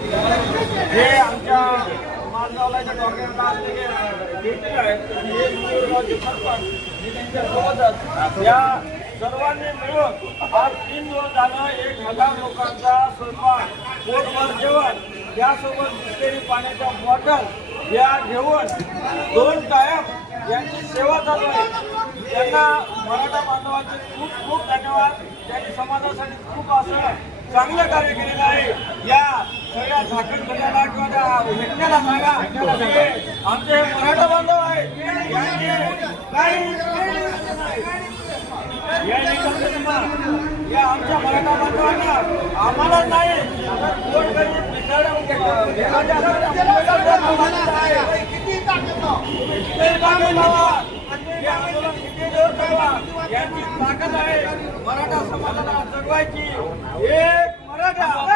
हे आमच्या मालगावलाच्या डॉक्टरांना असलेले आहेत. हे इंदूरगावचे सरपंच हे त्यांच्यासोबतच या सर्वांनी मिळून आज तीन दिवस झालं एक हजार लोकांचा स्वयंपाक पोटभर जेवण यासोबत बिसलेरी पाण्याच्या बॉटल या घेऊन दोन कायम यांची सेवा चालू आहे. त्यांना मराठा बांधवांचे खूप खूप धन्यवाद. त्यांनी समाजासाठी खूप असं चांगलं कार्य केलेलं आहे. या सगळ्या झाकण किंवा सांगा आमचे मराठा बांधव आहे या आमच्या मराठा बांधवांना आम्हाला नाही. आहे. किती यांची ताकद आहे. मराठा समाजाला जगवायची. एक मराठा.